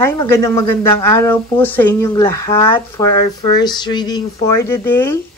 Hi, magandang araw po sa inyong lahat for our first reading for the day.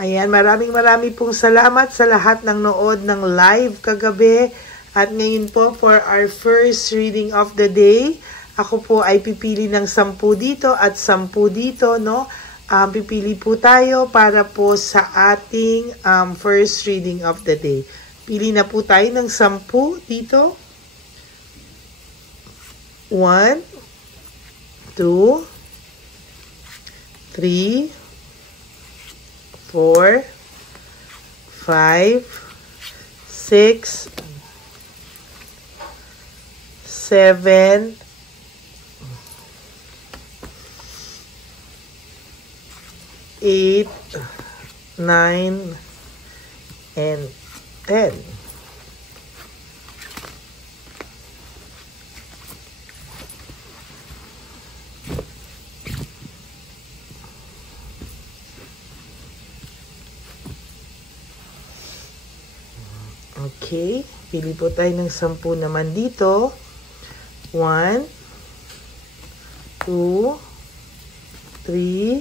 Ayan, maraming pong salamat sa lahat ng nood ng live kagabi. At ngayon po for our first reading of the day, ako po ay pipili ng 10 dito at 10 dito, no? Pipili po tayo para po sa ating first reading of the day. Pili na po tayo ng 10 dito. 1, 2, 3, 4, 5, 6, 7, 8, 9, and 10. Okay, pili po tayo ng 10 naman dito. 1, 2, 3,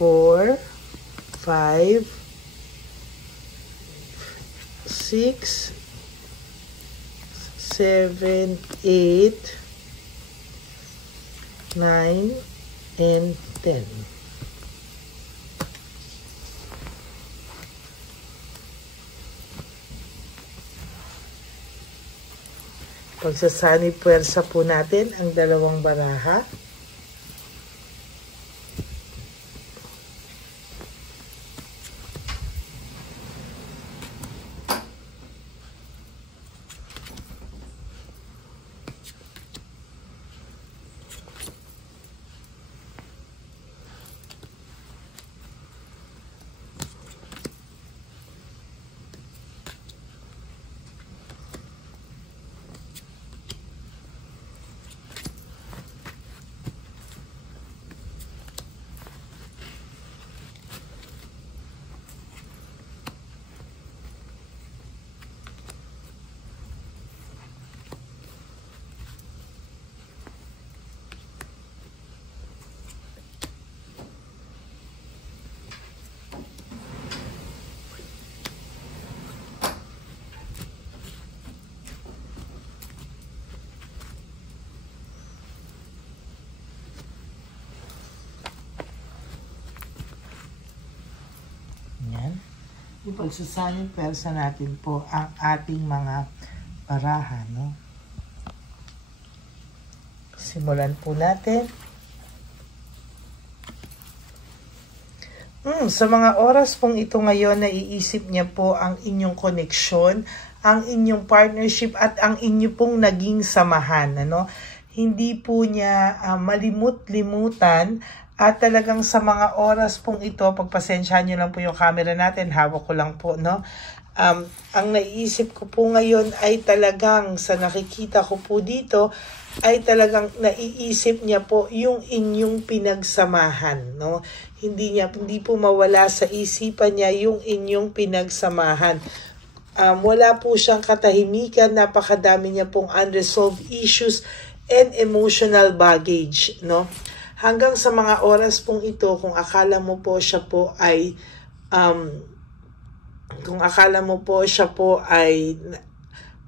4, 5, 6, 7, 8, 9, and 10. Pagsasani puwersa po natin ang dalawang baraha. Ipagsasanin persa natin po ang ating mga baraha, no? Simulan po natin. Sa mga oras pong ito ngayon, naiisip niya po ang inyong koneksyon, ang inyong partnership at ang inyo pong naging samahan, ano? Hindi po niya malimut-limutan. At talagang sa mga oras pong ito, pagpasensyahan nyo lang po yung camera natin, hawak ko lang po, no? Ang naiisip ko po ngayon ay talagang, sa nakikita ko po dito, ay talagang naiisip niya po yung inyong pinagsamahan, no? Hindi po mawala sa isipan niya yung inyong pinagsamahan. Wala po siyang katahimikan, napakadami niya pong unresolved issues and emotional baggage, no? Hanggang sa mga oras pong ito, kung akala mo po siya po ay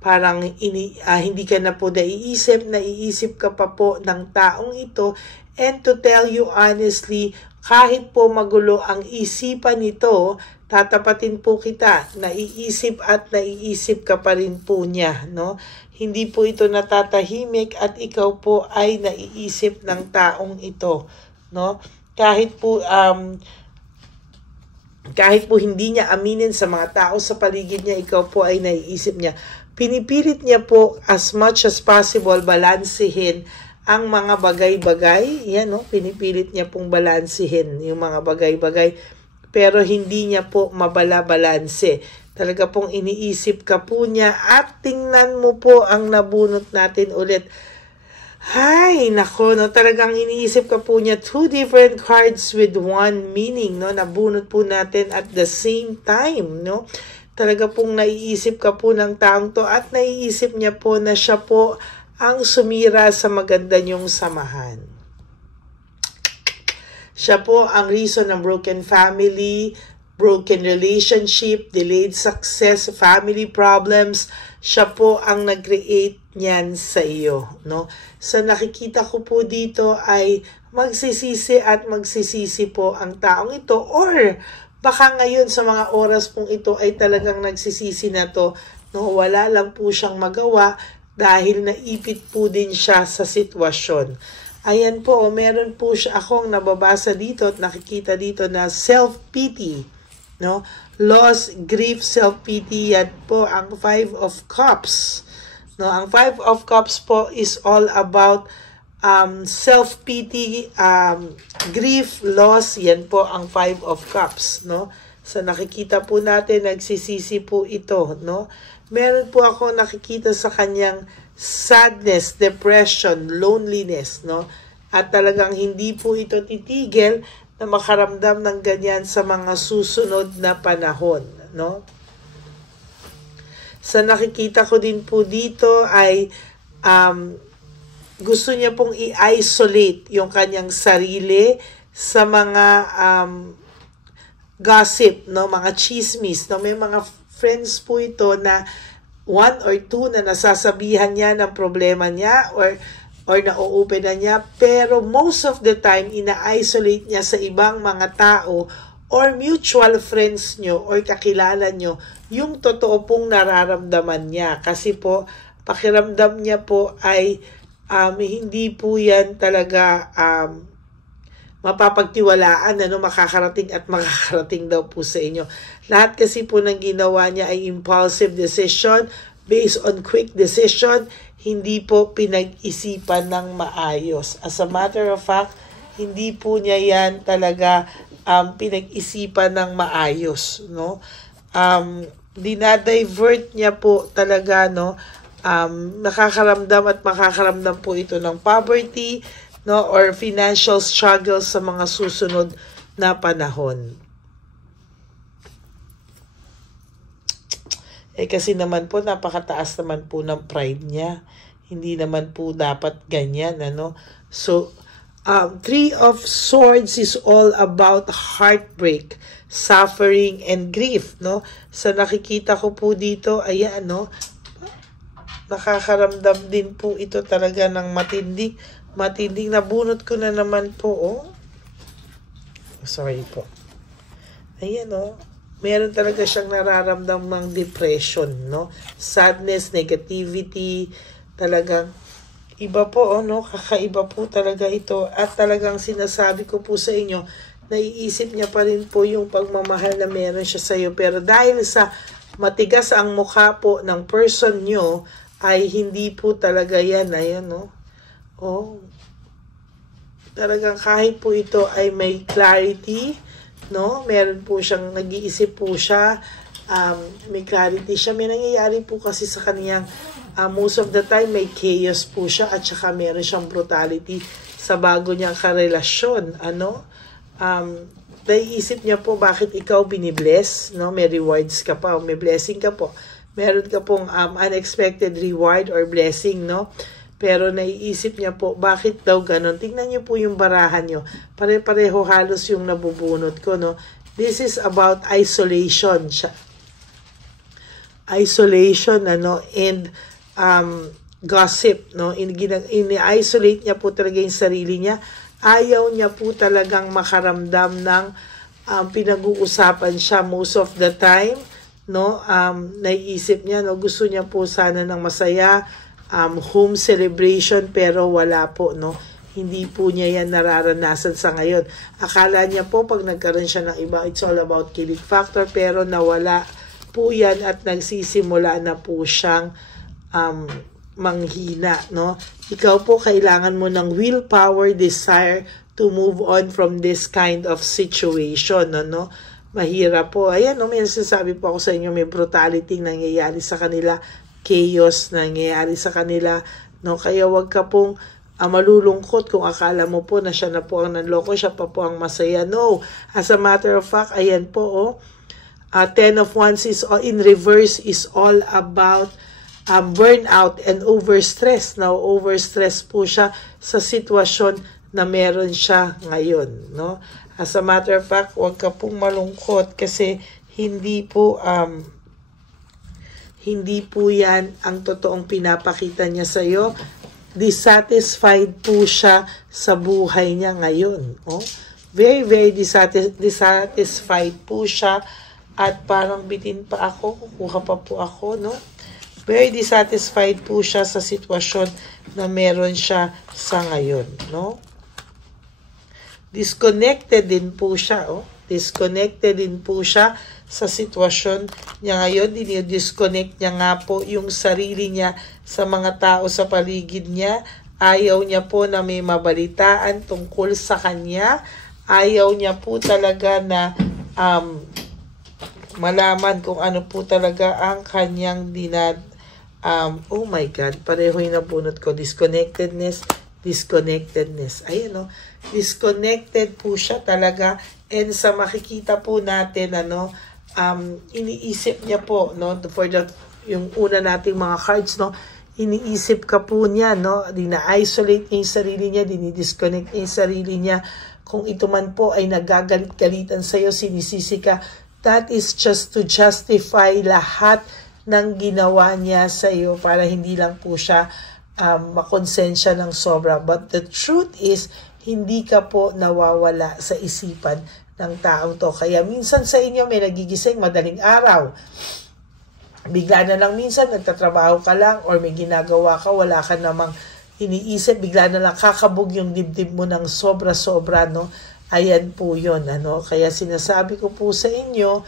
parang hindi ka na po naiisip ka pa po ng taong ito. And to tell you honestly, kahit po magulo ang isipan nito, tatapatin po kita, naiisip ka pa rin po niya, no? Hindi po ito natatahimik at ikaw po ay naiisip ng taong ito, no? Kahit po hindi niya aminin sa mga tao sa paligid niya, ikaw po ay naiisip niya. Pinipilit niya po as much as possible balansehin ang mga bagay-bagay. Yan, no? Pinipilit niya pong balansehin yung mga bagay-bagay. Pero hindi niya po mabala-balanse. Talaga pong iniisip ka po niya at tingnan mo po ang nabunot natin ulit. Hay, nako, no, talagang iniisip ka po niya 2 different cards with one meaning, no? Nabunot po natin at the same time, no? Talaga pong naiisip ka po ng taong to at naiisip niya po na siya po ang sumira sa maganda niyong samahan. Siya po ang reason ng broken family, broken relationship, delayed success, family problems. Siya po ang nag-create niyan sa iyo, no? So nakikita ko po dito ay magsisisi at magsisisi po ang taong ito, or baka ngayon sa mga oras pong ito ay talagang nagsisisi na to, no? Wala lang po siyang magawa dahil naipit po din siya sa sitwasyon. Ayan po, meron po siya akong nababasa dito at nakikita dito na self-pity, no? Loss, grief, self-pity, yan po ang 5 of Cups. No, ang 5 of Cups po is all about self-pity, grief, loss, yan po ang 5 of Cups, no? So nakikita po natin, nagsisisi po ito, no? Meron po ako nakikita sa kanyang sadness, depression, loneliness, no? At talagang hindi po ito titigil na makaramdam ng ganyan sa mga susunod na panahon, no? Sa nakikita ko din po dito ay gusto niya pong i-isolate yung kanyang sarili sa mga gossip, no, mga chismis, no? May mga friends po ito na 1 or 2 na nasasabihan niya ng problema niya or na-open na niya, pero most of the time ina-isolate niya sa ibang mga tao or mutual friends nyo or kakilala nyo yung totoo pong nararamdaman niya, kasi po pakiramdam niya po ay hindi po yan talaga mapapagtiwalaan, ano, makakarating at makakarating daw po sa inyo. Lahat kasi po ng ginawa niya ay impulsive decision, based on quick decision, hindi po pinag-isipan ng maayos. As a matter of fact, hindi po niya yan talaga pinag-isipan ng maayos, no? Dinadivert niya po talaga, no? Nakakaramdam at makakaramdam po ito ng poverty, no, or financial struggles sa mga susunod na panahon. Kasi naman po napakataas naman po ng pride niya. Hindi naman po dapat ganyan, ano? So 3 of Swords is all about heartbreak, suffering, and grief, no? Sa nakikita ko po dito, ayan, no? Nakakaramdam din po ito talaga ng matinding nabunot ko na naman po, oh. Sorry po. Ayan, oh. Meron talaga siyang nararamdam ng depression, no? Sadness, negativity, talagang iba po, oh, no? Kakaiba po talaga ito. At talagang sinasabi ko po sa inyo, naiisip niya pa rin po yung pagmamahal na meron siya sa iyo. Pero dahil sa matigas ang mukha po ng person nyo, ay hindi po talaga yan. Ayan, no? Oh, talagang kahit po ito ay may clarity, no? Meron po siyang, nag-iisip po siya, may clarity siya. May nangyayari po kasi sa kaniyang, most of the time may chaos po siya at saka meron siyang brutality sa bago niyang karelasyon, ano? Naiisip niya po bakit ikaw binibless, no? May rewards ka pa, may blessing ka po. Meron ka pong unexpected reward or blessing, no? Pero naiisip niya po, bakit daw ganon? Tingnan niyo po yung barahan niyo. Pare-pareho halos yung nabubunot ko, no? This is about isolation. Isolation, ano? And gossip, no? Ini-isolate niya po talaga yung sarili niya. Ayaw niya po talagang makaramdam ng pinag-uusapan siya most of the time, no? Naiisip niya, no? Gusto niya po sana ng masaya, home celebration, pero wala po, no? Hindi po niya yan nararanasan sa ngayon. Akala niya po pag nagkaroon siya ng iba, it's all about kilig factor, pero nawala po yan at nagsisimula na po siyang manghina, no? Ikaw po kailangan mo ng willpower, desire to move on from this kind of situation, no? Mahirap po. Ayan, no? May nasasabi po ako sa inyo, may brutality nangyayari sa kanila, chaos nangyayari sa kanila, no? Kaya wag ka pong malulungkot kung akala mo po na siya na po ang nanloko, siya pa po ang masaya. No, as a matter of fact, ayan po, oh, 10 of Wands is in reverse is all about burnout and overstress. Now, overstress po siya sa sitwasyon na meron siya ngayon, no? As a matter of fact, huwag ka pong malungkot kasi hindi po yan ang totoong pinapakita niya sa iyo. Dissatisfied po siya sa buhay niya ngayon. Oh? Very, very dissatisfied po siya at parang bitin pa ako, kukuha pa po ako, no? Very dissatisfied po siya sa sitwasyon na meron siya sa ngayon, no? Disconnected din po siya, oh. Disconnected din po siya sa sitwasyon niya ngayon. Dinidisconnect niya nga po yung sarili niya sa mga tao sa paligid niya. Ayaw niya po na may mabalitaan tungkol sa kanya. Ayaw niya po talaga na malaman kung ano po talaga ang kanyang oh my God, pareho yung nabunot ko. Disconnectedness. Ayan, no? Disconnected po siya talaga. And sa makikita po natin, iniisip niya po, no? Yung una nating mga cards, no? Iniisip ka po niya, no? Dina-isolate niya yung sarili niya, dinidisconnect niya yung sarili niya. Kung ito man po ay nagagalit-galitan sa'yo, sinisisi ka, that is just to justify lahat ng ginawa niya sa'yo para hindi lang po siya makonsensya ng sobra. But the truth is, hindi ka po nawawala sa isipan ng taong to. Kaya minsan sa inyo may nagigising madaling araw. Bigla na lang minsan nagtatrabaho ka lang or may ginagawa ka, wala ka namang iniisip, bigla na lang kakabog yung dibdib mo ng sobra-sobra, no? Ayan po yun, ano? Kaya sinasabi ko po sa inyo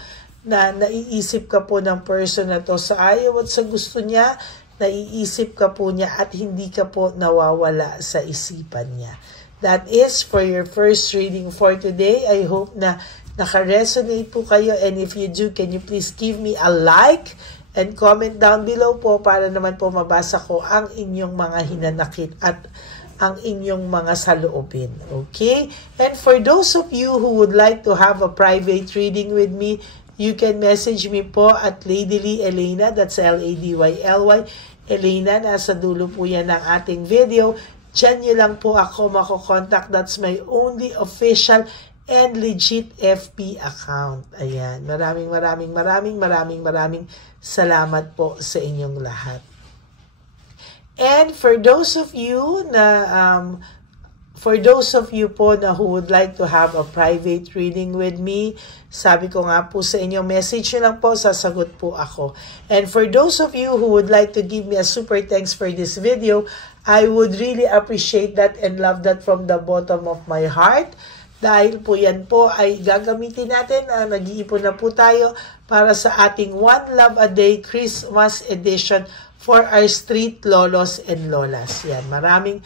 na naiisip ka po ng person na to sa ayaw at sa gusto niya, naiisip ka po niya at hindi ka po nawawala sa isipan niya. That is for your first reading for today. I hope na naka-resonate po kayo, and if you do, can you please give me a like and comment down below po para naman po mabasa ko ang inyong mga hinanakit at ang inyong mga saloobin. Okay? And for those of you who would like to have a private reading with me, you can message me po at Ladyly Elena, that's L-A-D-Y-L-Y, Elena, nasa dulo po yan ng ating video. Diyan nyo lang po ako makokontakt. That's my only official and legit FB account. Ayan. Maraming salamat po sa inyong lahat. And for those of you po na who would like to have a private reading with me, sabi ko nga po sa inyo, message nyo lang po, sasagot po ako. And for those of you who would like to give me a super thanks for this video, I would really appreciate that and love that from the bottom of my heart. Dahil po yan po ay gagamitin natin, nag-iipon na po tayo para sa ating One Love a Day Christmas edition for our street lolos and lolas. Yan, maraming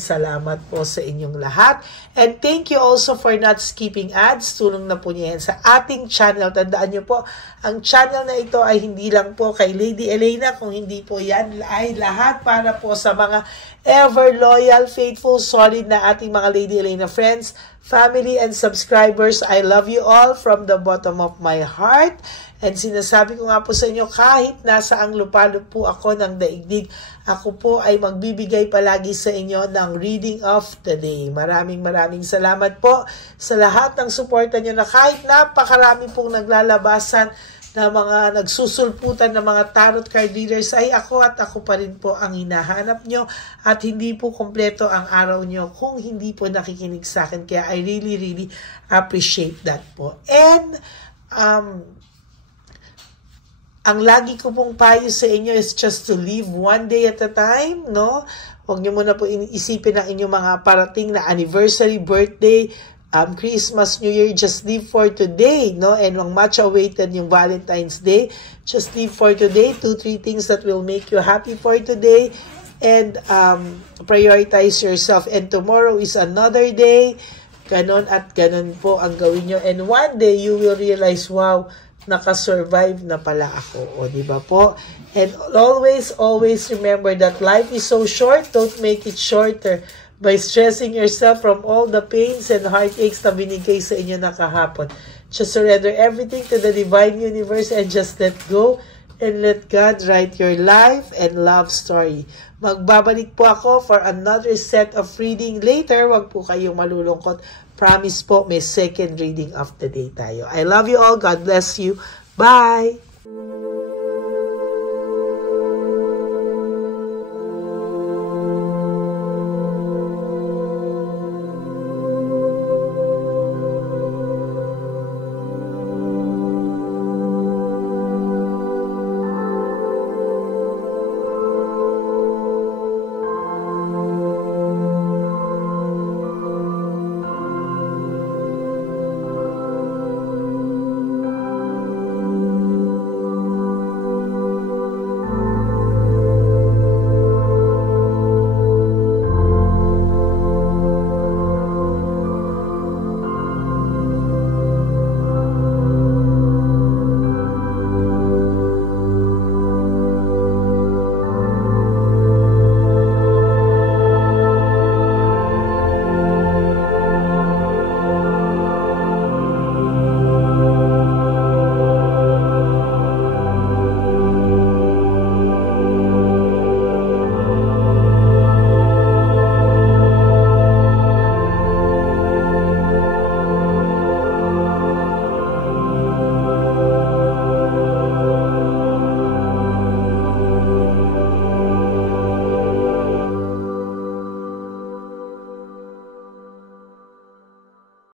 salamat po sa inyong lahat. And thank you also for not skipping ads. Tulong na po niya yan sa ating channel. Tandaan niyo po, ang channel na ito ay hindi lang po kay Lady Elena, kung hindi po yan ay lahat para po sa mga ever loyal, faithful, solid na ating mga Lady Elena friends, family, and subscribers. I love you all from the bottom of my heart. And sinasabi ko nga po sa inyo, kahit nasa ang lupalop po ako ng daigdig, ako po ay magbibigay palagi sa inyo ng reading of the day. Maraming salamat po sa lahat ng suporta nyo na kahit napakarami pong naglalabasan na mga nagsusulputan ng mga tarot card readers, ay ako pa rin po ang hinahanap nyo at hindi po kompleto ang araw nyo kung hindi po nakikinig sa akin. Kaya I really appreciate that po. And ang lagi ko pong payo sa inyo is just to live one day at a time, no? Huwag nyo muna po isipin ang inyong mga parating na anniversary, birthday, Christmas, New Year. Just live for today, no? And ang much awaited yung Valentine's Day. Just live for today. 2-3 things that will make you happy for today. And prioritize yourself. And tomorrow is another day. Ganon at ganon po ang gawin nyo. And one day, you will realize, wow, nakasurvive na pala ako. O, diba po? And always remember that life is so short. Don't make it shorter by stressing yourself from all the pains and heartaches na binigay sa inyo na kahapon. Just surrender everything to the divine universe and just let go. and let God write your life and love story. Magbabalik po ako for another set of reading later. Wag po kayong malulungkot. Promise po, may second reading of the day tayo. I love you all. God bless you. Bye!